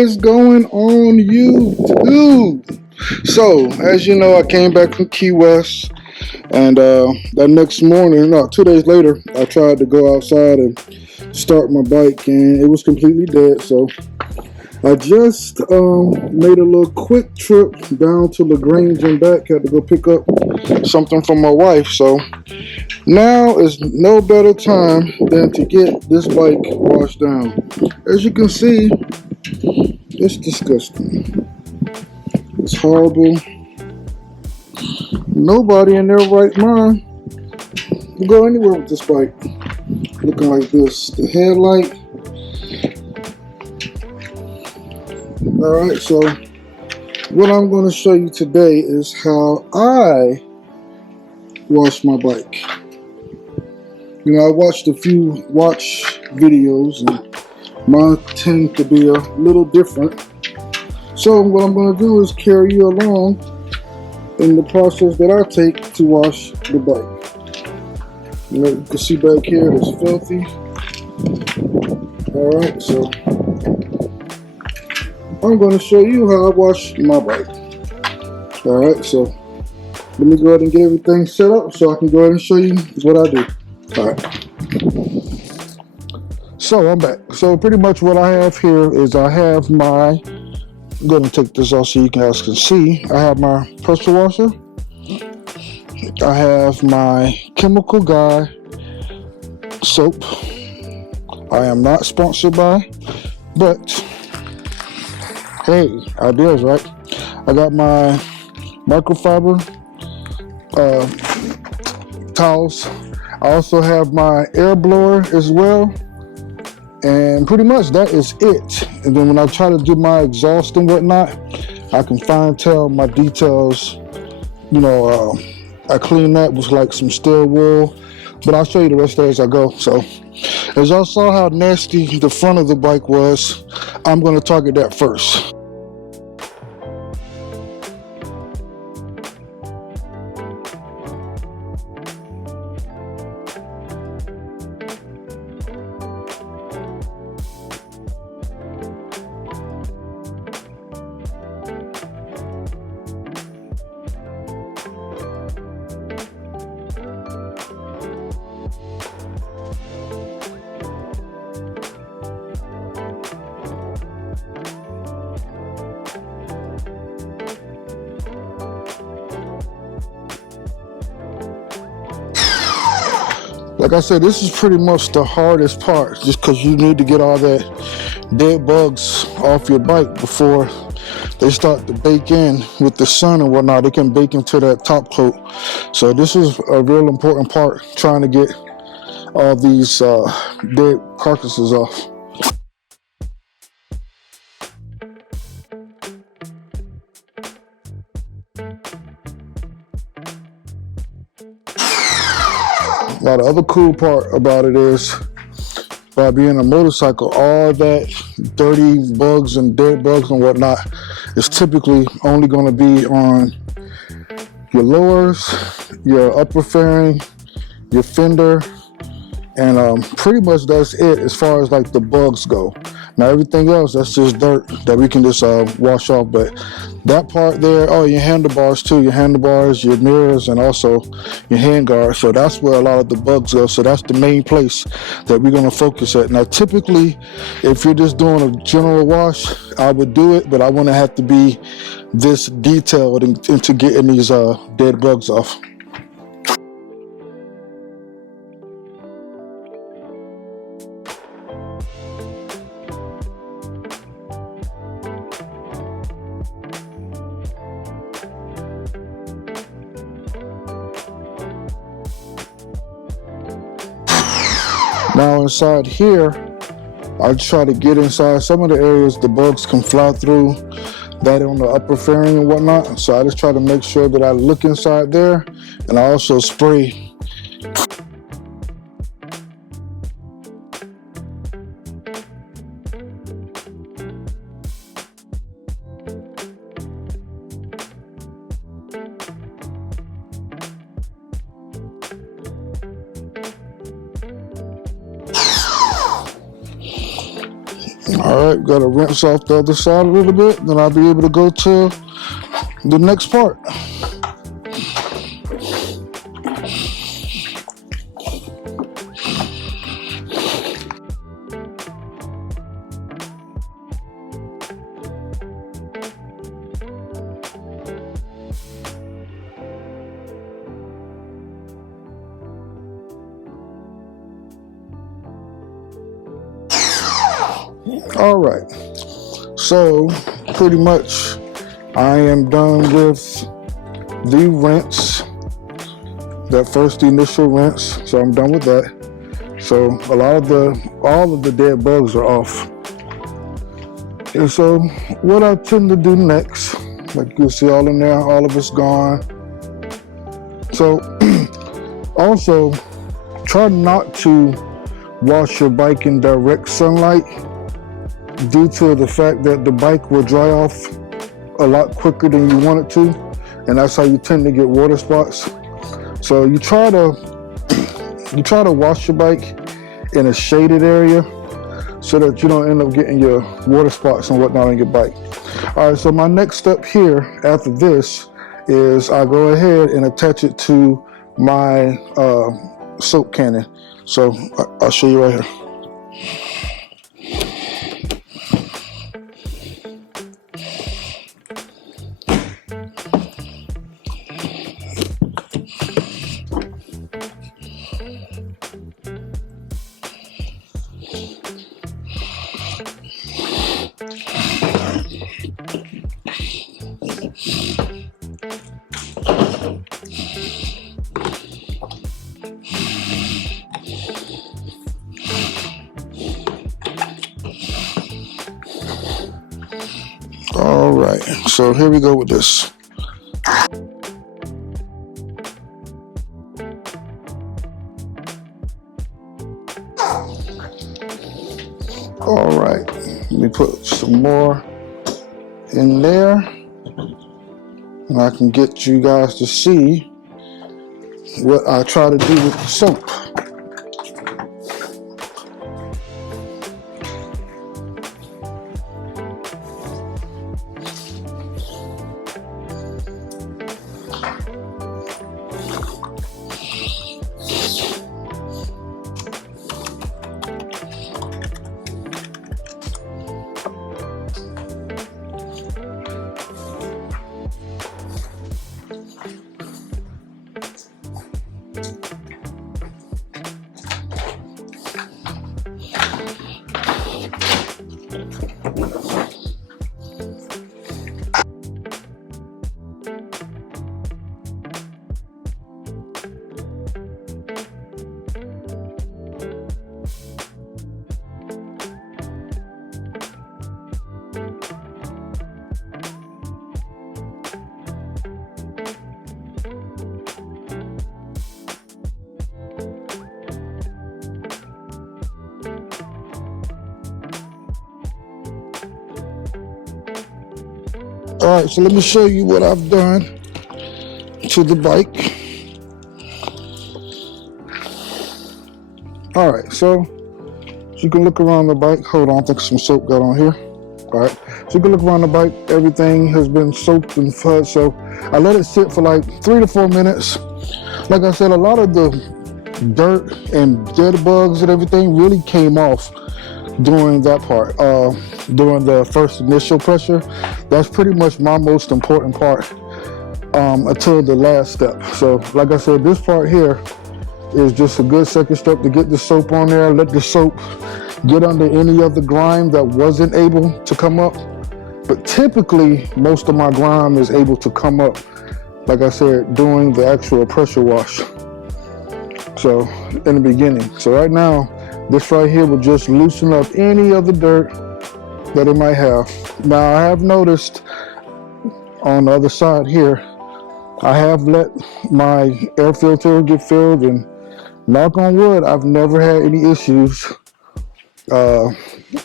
is going on YouTube? So, as you know, I came back from Key West, and that next morning, no, 2 days later, I tried to go outside and start my bike, and it was completely dead. So I just made a little quick trip down to LaGrange and back. Had to go pick up something from my wife. So now is no better time than to get this bike washed down. As you can see, it's disgusting. It's horrible. Nobody in their right mind can go anywhere with this bike. Looking like this. The headlight. Alright, so what I'm going to show you today is how I wash my bike. You know, I watched a few watch videos and mine tend to be a little different. So what I'm going to do is carry you along in the process that I take to wash the bike. You can see back here it's filthy. Alright, so I'm going to show you how I wash my bike. Alright, so let me go ahead and get everything set up so I can go ahead and show you what I do. Alright. So I'm back. So pretty much what I have here is I have my, I'm going to take this off so you guys can see. I have my pressure washer. I have my Chemical Guy soap. I am not sponsored by, but hey, ideas, right? I got my microfiber towels. I also have my air blower as well. And pretty much that is it. And then when I try to do my exhaust and whatnot, I can fine tell my details. You know, I clean that with like some steel wool, but I'll show you the rest of it as I go. So as y'all saw how nasty the front of the bike was, I'm going to target that first. Like I said, this is pretty much the hardest part, just because you need to get all that dead bugs off your bike before they start to bake in with the sun and whatnot. They can bake into that top coat. So this is a real important part, trying to get all these dead carcasses off. Now the other cool part about it is, by being a motorcycle, all that dirty bugs and dead bugs and whatnot is typically only going to be on your lowers, your upper fairing, your fender, and pretty much that's it as far as like the bugs go. Now everything else, that's just dirt that we can just wash off. But that part there, oh, your handlebars too, your handlebars, your mirrors, and also your hand guard. So that's where a lot of the bugs go. So that's the main place that we're going to focus at. Now typically, if you're just doing a general wash, I would do it, but I wouldn't have to be this detailed into getting these dead bugs off. Now inside here, I try to get inside some of the areas the bugs can fly through, that on the upper fairing and whatnot. So I just try to make sure that I look inside there, and I also spray. All right, got to rinse off the other side a little bit, then I'll be able to go to the next part. All right, so pretty much I am done with the rinse, that first initial rinse. So I'm done with that. So all of the dead bugs are off. And so what I tend to do next, like you can see all in there, all of it's gone. So also try not to wash your bike in direct sunlight, due to the fact that the bike will dry off a lot quicker than you want it to, and that's how you tend to get water spots. So you try to wash your bike in a shaded area so that you don't end up getting your water spots and whatnot on your bike. All right, so my next step here after this is I go ahead and attach it to my soap cannon. So I'll show you right here. All right, so here we go with this. All right, let me put some more in there, and I can get you guys to see what I try to do with the soap. All right, so let me show you what I've done to the bike. All right, so you can look around the bike. Hold on, I think some soap got on here. All right, so you can look around the bike. Everything has been soaked and fudged. So I let it sit for like 3 to 4 minutes. Like I said, a lot of the dirt and dead bugs and everything really came off during that part, during the first initial pressure. That's pretty much my most important part until the last step. So like I said, this part here is just a good second step to get the soap on there, let the soap get under any of the grime that wasn't able to come up. But typically most of my grime is able to come up, like I said, during the actual pressure wash, so in the beginning. So right now, this right here will just loosen up any of the dirt that it might have. Now I have noticed on the other side here, I have let my air filter get filled, and knock on wood, I've never had any issues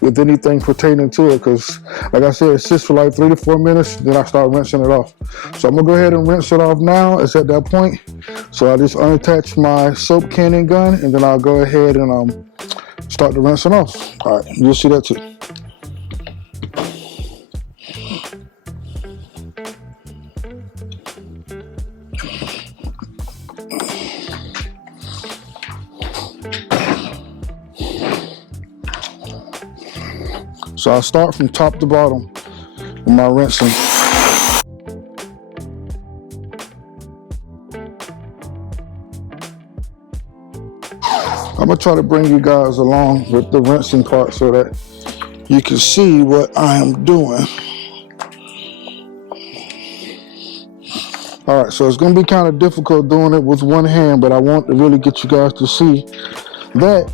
with anything pertaining to it, because like I said, it sits for like 3 to 4 minutes, then I start rinsing it off. So I'm gonna go ahead and rinse it off now. It's at that point. So I just unattach my soap cannon gun, and then I'll go ahead and start the rinsing off. All right, you'll see that too. So I start from top to bottom with my rinsing. I'm gonna try to bring you guys along with the rinsing part so that you can see what I am doing. All right, so it's gonna be kind of difficult doing it with one hand, but I want to really get you guys to see that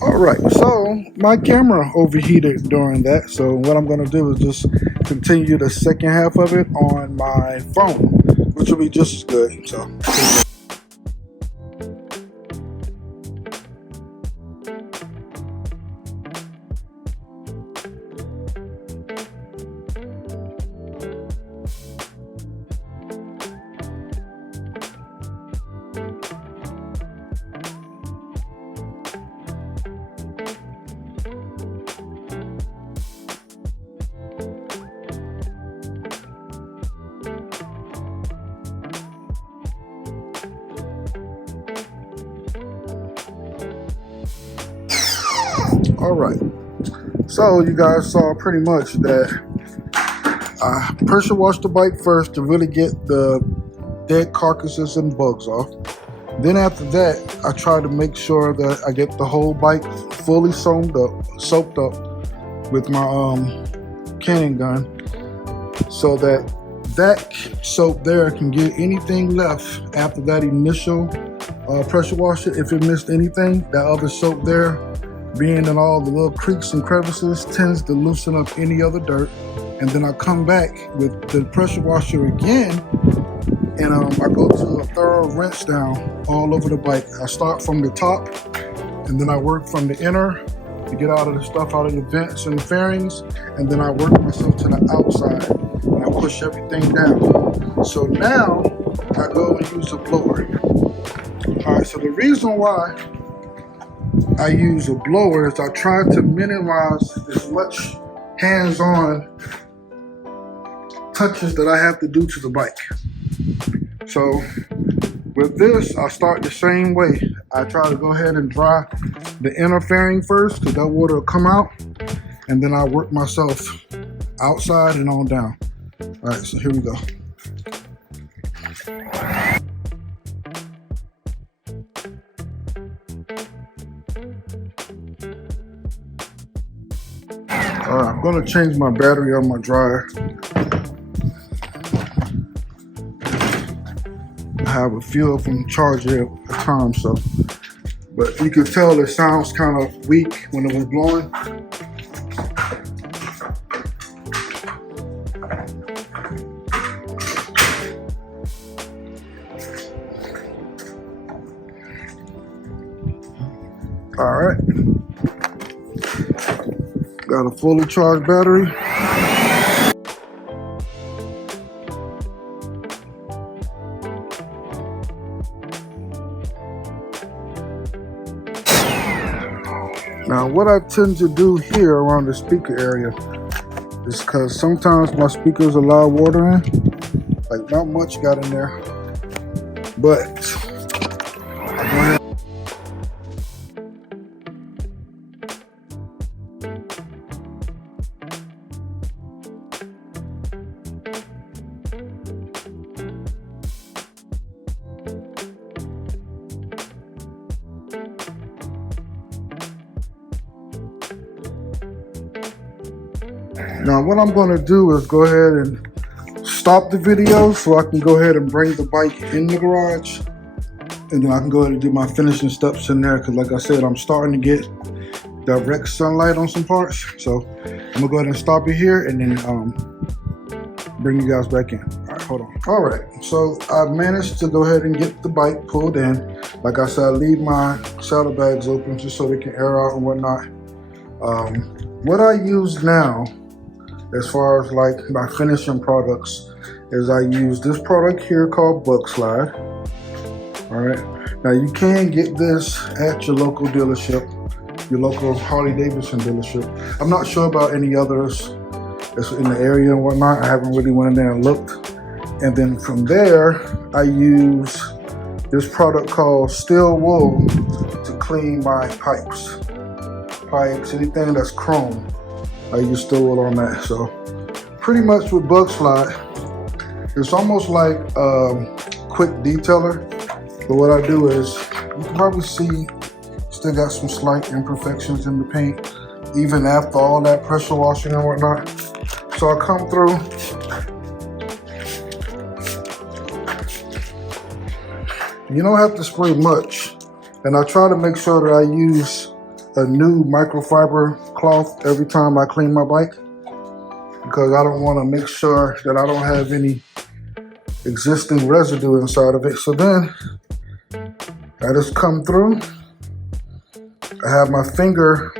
Alright, so my camera overheated during that, so what I'm going to do is just continue the second half of it on my phone, which will be just as good. So. Alright, so you guys saw pretty much that I pressure washed the bike first to really get the dead carcasses and bugs off. Then after that, I try to make sure that I get the whole bike fully soaked up with my canning gun, so that soap there can get anything left after that initial pressure washer. If it missed anything, that other soap there, being in all the little creaks and crevices, tends to loosen up any other dirt. And then I come back with the pressure washer again, and I go to a thorough rinse down all over the bike. I start from the top, and then I work from the inner to get out of the stuff out of the vents and the fairings, and then I work myself to the outside, and I push everything down. So now I go and use a blower. All right, so the reason why I use a blower is I try to minimize as much hands-on touches that I have to do to the bike. So with this, I start the same way. I try to go ahead and dry the inner fairing first, because that water will come out, and then I work myself outside and on down. All right, so here we go. All right, I'm gonna change my battery on my dryer. I have a few of them charged at a time, so, but you can tell it sounds kind of weak when it was blowing. All right, got a fully charged battery. Now, what I tend to do here around the speaker area is, because sometimes my speakers allow water in, like not much got in there, but I go ahead. Now what I'm going to do is go ahead and stop the video so I can go ahead and bring the bike in the garage, and then I can go ahead and do my finishing steps in there, because like I said, I'm starting to get direct sunlight on some parts. So I'm gonna go ahead and stop it here and then bring you guys back in. All right. hold on. All right, so I managed to go ahead and get the bike pulled in. Like I said, I leave my saddlebags open just so they can air out and whatnot. What I use now, as far as like my finishing products, is I use this product here called bugslide. All right, now you can get this at your local dealership, your local Harley Davidson dealership. I'm not sure about any others that's in the area and whatnot. I haven't really went in there and looked. And then from there, I use this product called Steel Wool to clean my pipes, anything that's chrome. I use Steel Wool on that. So pretty much with bugslide, it's almost like quick detailer. But what I do is, you can probably see, still got some slight imperfections in the paint, even after all that pressure washing and whatnot. So I come through, you don't have to spray much, and I try to make sure that I use a new microfiber cloth every time I clean my bike, because I don't want to make sure that I don't have any existing residue inside of it. So then I just come through, I have my finger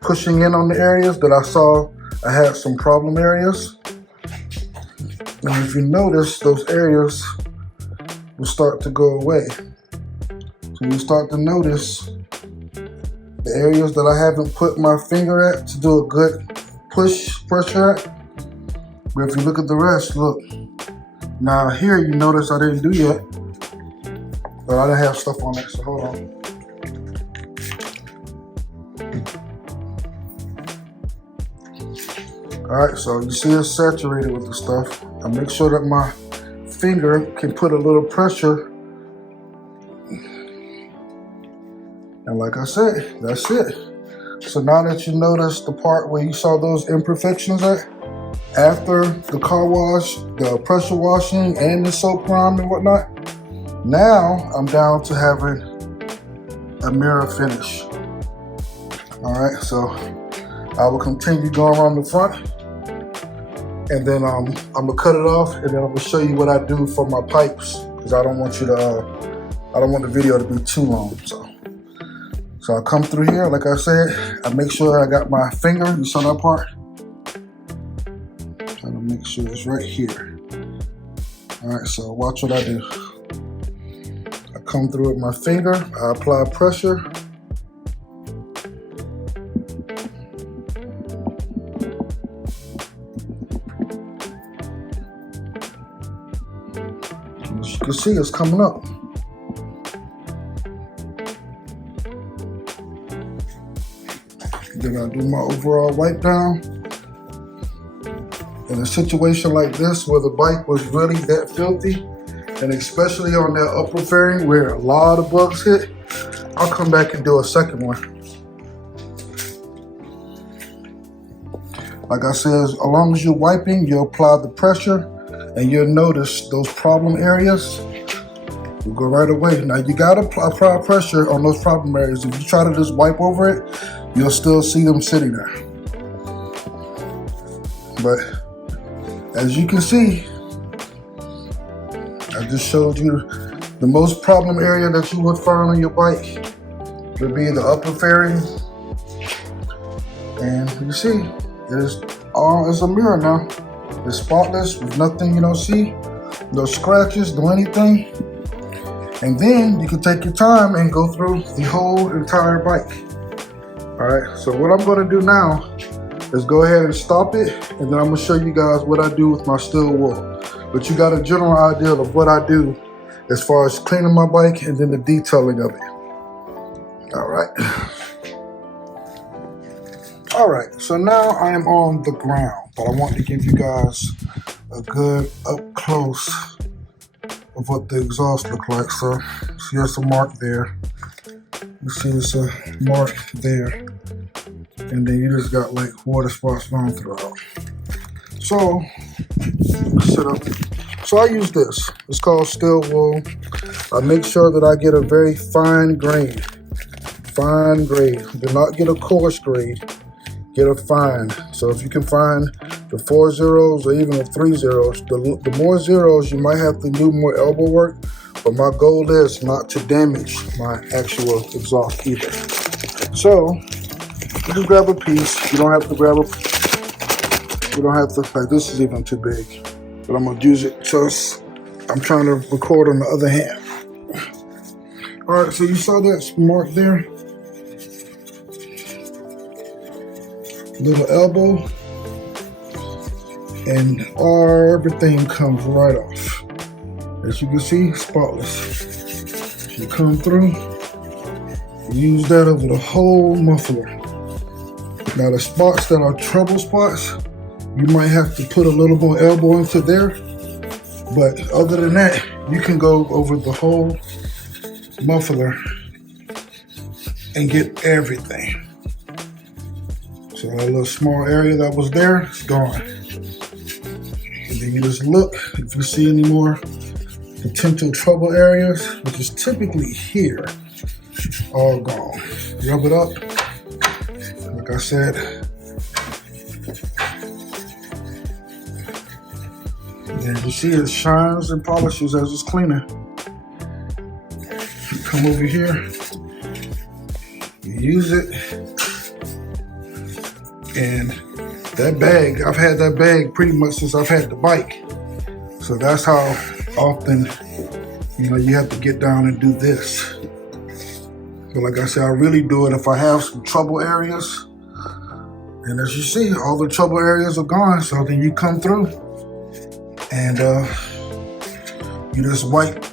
pushing in on the areas that I saw I had some problem areas. And if you notice, those areas will start to go away. So you start to notice the areas that I haven't put my finger at to do a good pressure at. But if you look at the rest, look. Now here you notice I didn't do yet, but I didn't have stuff on it, so hold on. Alright, so you see it's saturated with the stuff. I make sure that my finger can put a little pressure. And like I said, that's it. So now that you notice the part where you saw those imperfections at, after the car wash, the pressure washing, and the soap prime and whatnot, now I'm down to having a mirror finish. Alright, so I will continue going around the front, and then I'm gonna cut it off, and then I'm gonna show you what I do for my pipes, because I don't want the video to be too long. So I come through here, like I said, I make sure I got my finger, you saw that part? Trying to make sure it's right here. All right, so watch what I do. I come through with my finger, I apply pressure. As you can see, it's coming up. Then I do my overall wipe down. In a situation like this where the bike was really that filthy, and especially on that upper fairing where a lot of bugs hit, I'll come back and do a second one. Like I said, as long as you're wiping, you apply the pressure, and you'll notice those problem areas will go right away. Now you gotta apply pressure on those problem areas. If you try to just wipe over it, you'll still see them sitting there. But as you can see, I just showed you the most problem area that you would find on your bike would be the upper fairing. And you see, it's a mirror now. It's spotless with nothing you don't see, no scratches, no anything. And then you can take your time and go through the whole entire bike. All right, so what I'm gonna do now is go ahead and stop it, and then I'm gonna show you guys what I do with my Steel Wool. But you got a general idea of what I do as far as cleaning my bike and then the detailing of it. All right. All right, so now I am on the ground, but I want to give you guys a good up close of what the exhaust look like. So see, there's a mark there. You see it's a mark there. And then you just got like water spots going throughout. So, sit up. So I use this. It's called Steel Wool. I make sure that I get a very fine grade. Fine grade. Do not get a coarse grade. Get a fine. So if you can find the 4 zeros or even the 3 zeros. The more zeros, you might have to do more elbow work, but my goal is not to damage my actual exhaust either. So you just grab a piece. You don't have to grab you don't have to, like this is even too big, but I'm gonna use it just, I'm trying to record on the other hand. All right, so you saw that mark there? Little elbow, and everything comes right off. As you can see, spotless. You come through, use that over the whole muffler. Now the spots that are trouble spots, you might have to put a little more elbow into there, but other than that, you can go over the whole muffler and get everything. So that little small area that was there, it's gone. And then you just look, if you see any more potential trouble areas, which is typically here, all gone. Rub it up, like I said. And you see it shines and polishes as it's cleaning. You come over here, you use it, and that bag, I've had that bag pretty much since I've had the bike. So that's how often, you know, you have to get down and do this. But like I said, I really do it if I have some trouble areas. And as you see, all the trouble areas are gone. So then you come through and you just wipe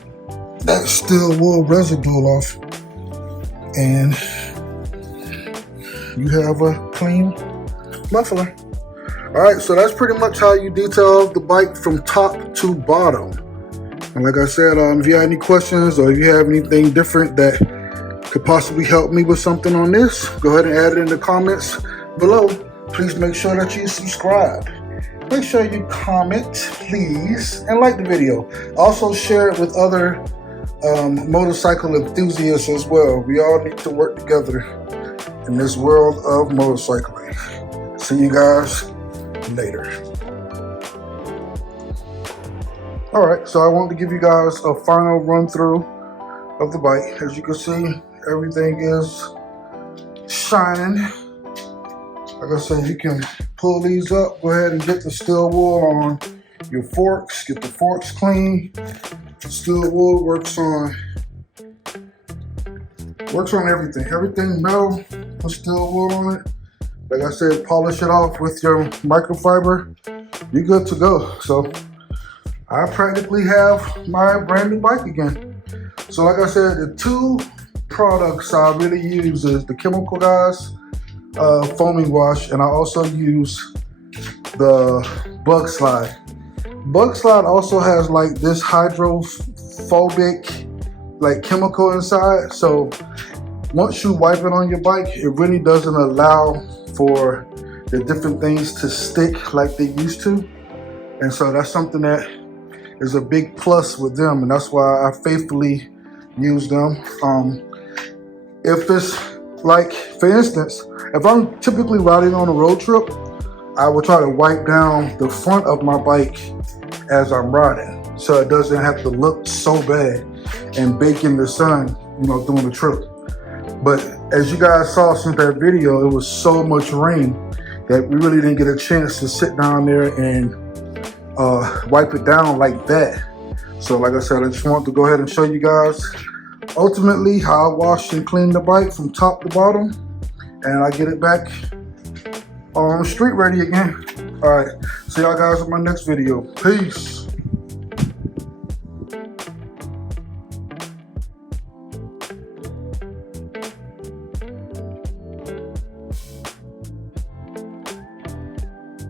that steel wool residue off, and you have a clean muffler. All right, so that's pretty much how you detail the bike from top to bottom. And like I said, if you have any questions or if you have anything different that could possibly help me with something on this, go ahead and add it in the comments below. Please make sure that you subscribe. Make sure you comment, please, and like the video. Also share it with other motorcycle enthusiasts as well. We all need to work together in this world of motorcycling. See you guys later. All right, so I want to give you guys a final run through of the bike. As you can see, everything is shining. Like I said, you can pull these up. Go ahead and get the steel wool on your forks. Get the forks clean. Steel wool works on everything. Everything metal, put steel wool on it. Like I said, polish it off with your microfiber. You're good to go. So I practically have my brand new bike again. So like I said, the two products I really use is the Chemical Guys foaming wash, and I also use the bugslide. Bugslide also has like this hydrophobic like chemical inside, so once you wipe it on your bike, it really doesn't allow for the different things to stick like they used to. And so that's something that is a big plus with them, and that's why I faithfully use them. If it's like, for instance, if I'm typically riding on a road trip, I will try to wipe down the front of my bike as I'm riding, so it doesn't have to look so bad and bake in the sun, you know, during the trip. But as you guys saw since that video, it was so much rain that we really didn't get a chance to sit down there and wipe it down like that. So like I said, I just want to go ahead and show you guys ultimately how I wash and clean the bike from top to bottom, and I get it back on street ready again. All right, see y'all guys in my next video. Peace.